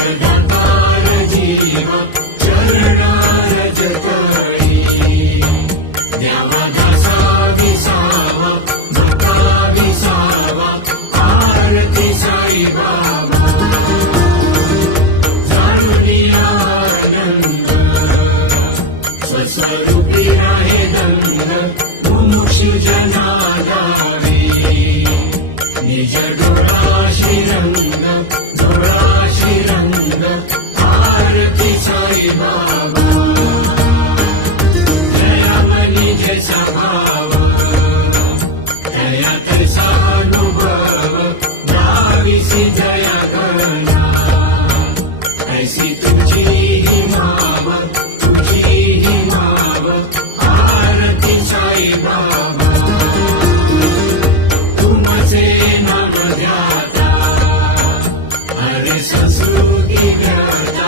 मोक्षदातार जीव चरणार जगळी द्यावा दासा विसावा भक्ता विसावा आरती साई बाबा जाणूनिया आनंद स्वस्वरूपी राहे दंड मुमुक्षु जनाधारी निज डोळाशी रंग डोळाशी रंग आरती साई बाबा दयामनी जैसा भाव दयात सानुभव द्यावीसी दया गणा ऐसी तुझी ही माव तुझी ही माव आरती साई बाबा तुमचे नाम ध्याता हरे संस्कृती ज्ञाता